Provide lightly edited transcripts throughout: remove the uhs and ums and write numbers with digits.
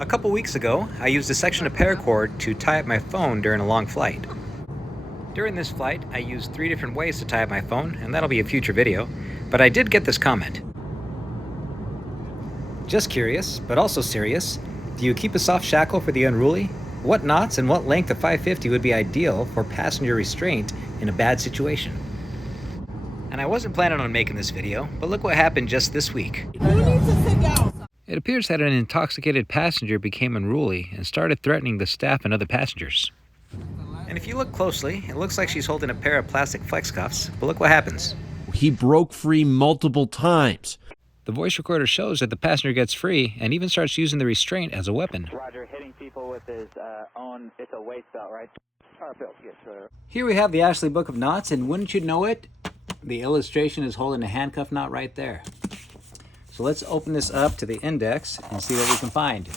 A couple weeks ago, I used a section of paracord to tie up my phone during a long flight. During this flight, I used 3 different ways to tie up my phone, and that'll be a future video, but I did get this comment. Just curious, but also serious, do you keep a soft shackle for the unruly? What knots and what length of 550 would be ideal for passenger restraint in a bad situation? And I wasn't planning on making this video, but look what happened just this week. You need to sit down. It appears that an intoxicated passenger became unruly and started threatening the staff and other passengers. And if you look closely, it looks like she's holding a pair of plastic flex cuffs, but look what happens. He broke free multiple times. The voice recorder shows that the passenger gets free and even starts using the restraint as a weapon. Roger, hitting people with his own, it's a waist belt, right? Our belt, yes, sir. Here we have the Ashley Book of Knots, and wouldn't you know it, the illustration is holding a handcuff knot right there. So let's open this up to the index and see what we can find.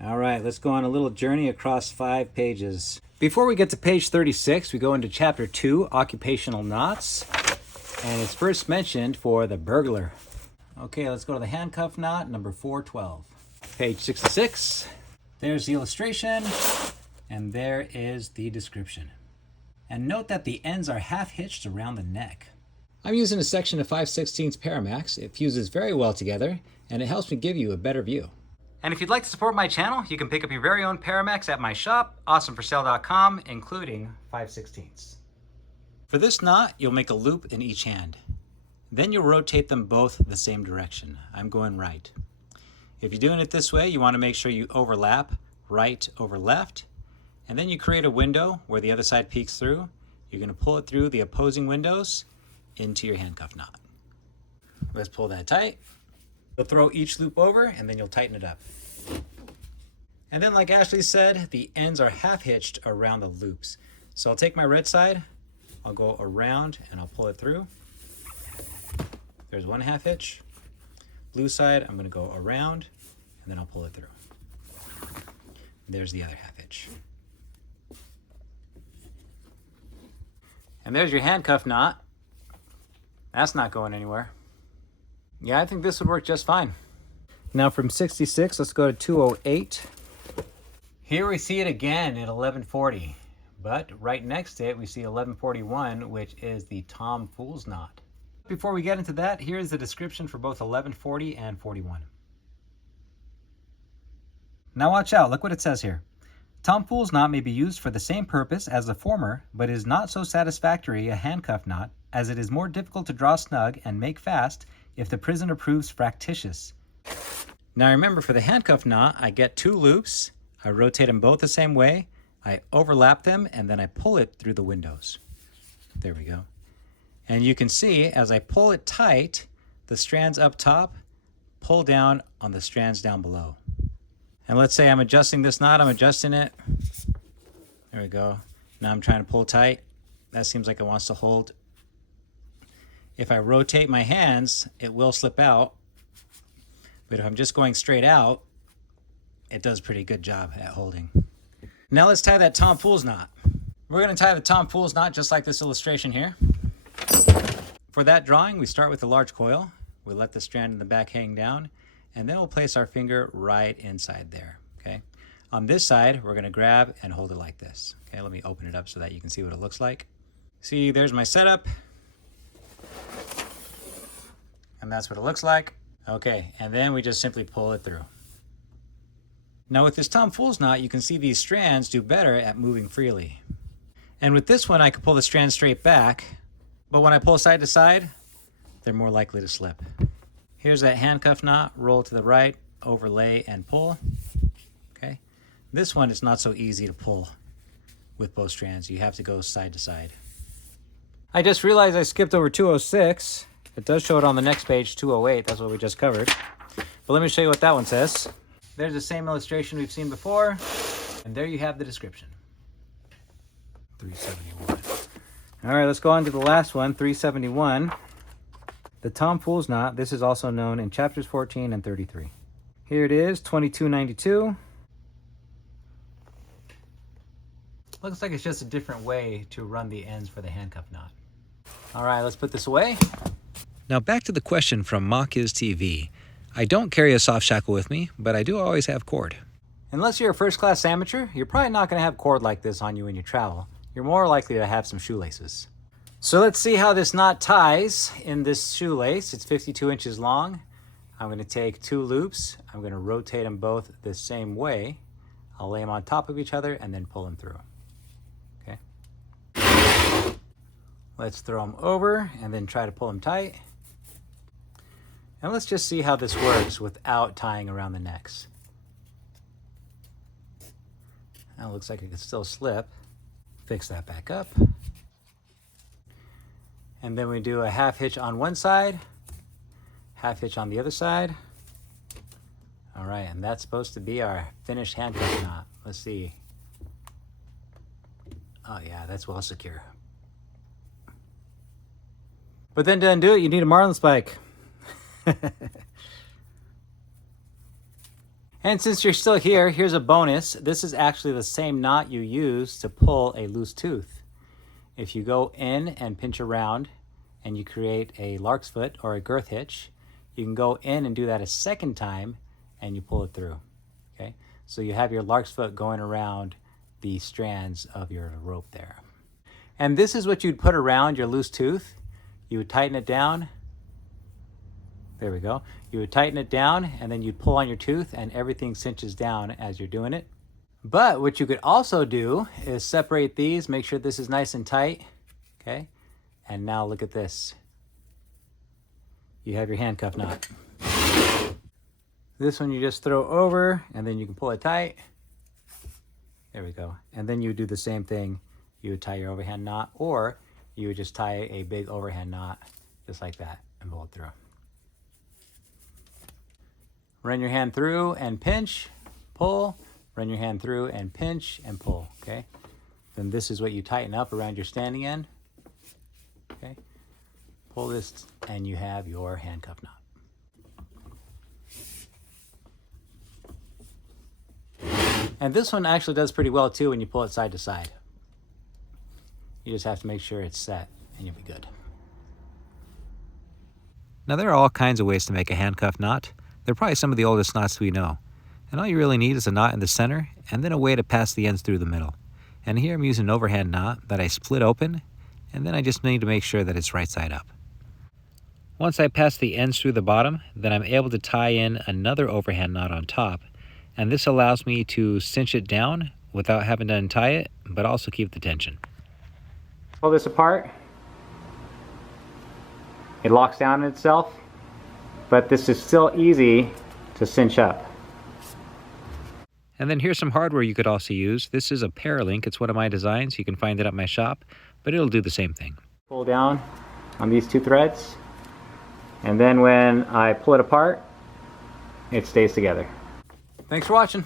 All right, let's go on a little journey across 5 pages. Before we get to page 36, we go into chapter 2, occupational knots, and it's first mentioned for the burglar. Okay, let's go to the handcuff knot, number 412. Page 66, there's the illustration, and there is the description. And note that the ends are half hitched around the neck. I'm using a section of 5/16 Paramax. It fuses very well together, and it helps me give you a better view. And if you'd like to support my channel, you can pick up your very own Paramax at my shop, awesomeforsale.com, including 5/16. For this knot, you'll make a loop in each hand. Then you'll rotate them both the same direction. I'm going right. If you're doing it this way, you want to make sure you overlap right over left, and then you create a window where the other side peeks through. You're going to pull it through the opposing windows into your handcuff knot. Let's pull that tight. You'll throw each loop over and then you'll tighten it up. And then, like Ashley said, the ends are half hitched around the loops. So I'll take my red side, I'll go around and I'll pull it through. There's one half hitch. Blue side, I'm going to go around and then I'll pull it through. There's the other half hitch. And there's your handcuff knot. That's not going anywhere. Yeah, I think this would work just fine. Now from 66, let's go to 208. Here we see it again at 1140. But right next to it, we see 1141, which is the Tom Fool's knot. Before we get into that, here's the description for both 1140 and 41. Now watch out, look what it says here. Tom Fool's knot may be used for the same purpose as the former, but is not so satisfactory a handcuff knot, as it is more difficult to draw snug and make fast if the prisoner proves fractious. Now remember, for the handcuff knot, I get 2 loops, I rotate them both the same way, I overlap them, and then I pull it through the windows. There we go. And you can see, as I pull it tight, the strands up top pull down on the strands down below. And let's say I'm adjusting this knot, I'm adjusting it. There we go. Now I'm trying to pull tight. That seems like it wants to hold. If I rotate my hands, it will slip out. But if I'm just going straight out, it does a pretty good job at holding. Now let's tie that Tom Fool's knot. We're going to tie the Tom Fool's knot just like this illustration here. For that drawing, we start with the large coil. We let the strand in the back hang down, and then we'll place our finger right inside there, okay? On this side, we're going to grab and hold it like this. Okay, let me open it up so that you can see what it looks like. See, there's my setup. And that's what it looks like. Okay, and then we just simply pull it through. Now with this Tom Fool's knot, you can see these strands do better at moving freely. And with this one, I can pull the strand straight back, but when I pull side to side, they're more likely to slip. Here's that handcuff knot, roll to the right, overlay and pull. Okay, this one is not so easy to pull with both strands. You have to go side to side. I just realized I skipped over 206. It does show it on the next page, 208. That's what we just covered. But let me show you what that one says. There's the same illustration we've seen before. And there you have the description. 371. All right, let's go on to the last one, 371. The Tom Fool's knot. This is also known in chapters 14 and 33. Here it is, 2292. Looks like it's just a different way to run the ends for the handcuff knot. All right, let's put this away. Now back to the question from Mock Is TV. I don't carry a soft shackle with me, but I do always have cord. Unless you're a first-class amateur, you're probably not going to have cord like this on you when you travel. You're more likely to have some shoelaces. So let's see how this knot ties in this shoelace. It's 52 inches long. I'm going to take 2 loops. I'm going to rotate them both the same way. I'll lay them on top of each other and then pull them through. Okay. Let's throw them over and then try to pull them tight. And let's just see how this works without tying around the necks. Now it looks like it can still slip. Fix that back up. And then we do a half hitch on one side, half hitch on the other side. All right, and that's supposed to be our finished handcuff knot. Let's see. Oh yeah, that's well secure. But then to undo it, you need a marlin spike. And since you're still here, here's a bonus. This is actually the same knot you use to pull a loose tooth. If you go in and pinch around and you create a lark's foot or a girth hitch, you can go in and do that a second time and you pull it through. Okay, so you have your lark's foot going around the strands of your rope there. And this is what you'd put around your loose tooth. You would tighten it down. There we go. You would tighten it down and then you'd pull on your tooth and everything cinches down as you're doing it. But what you could also do is separate these, make sure this is nice and tight, okay? And now look at this. You have your handcuff knot. This one you just throw over and then you can pull it tight. There we go. And then you would do the same thing. You would tie your overhand knot, or you would just tie a big overhand knot just like that and pull it through. Run your hand through and pinch, pull. Run your hand through and pinch and pull, okay? Then this is what you tighten up around your standing end, okay? Pull this and you have your handcuff knot. And this one actually does pretty well too when you pull it side to side. You just have to make sure it's set and you'll be good. Now there are all kinds of ways to make a handcuff knot. They're probably some of the oldest knots we know. And all you really need is a knot in the center and then a way to pass the ends through the middle. And here I'm using an overhand knot that I split open, and then I just need to make sure that it's right side up. Once I pass the ends through the bottom, then I'm able to tie in another overhand knot on top, and this allows me to cinch it down without having to untie it, but also keep the tension. Pull this apart. It locks down in itself, but this is still easy to cinch up. And then here's some hardware you could also use. This is a Paralink. It's one of my designs. You can find it at my shop, but it'll do the same thing. Pull down on these 2 threads, and then when I pull it apart, it stays together. Thanks for watching.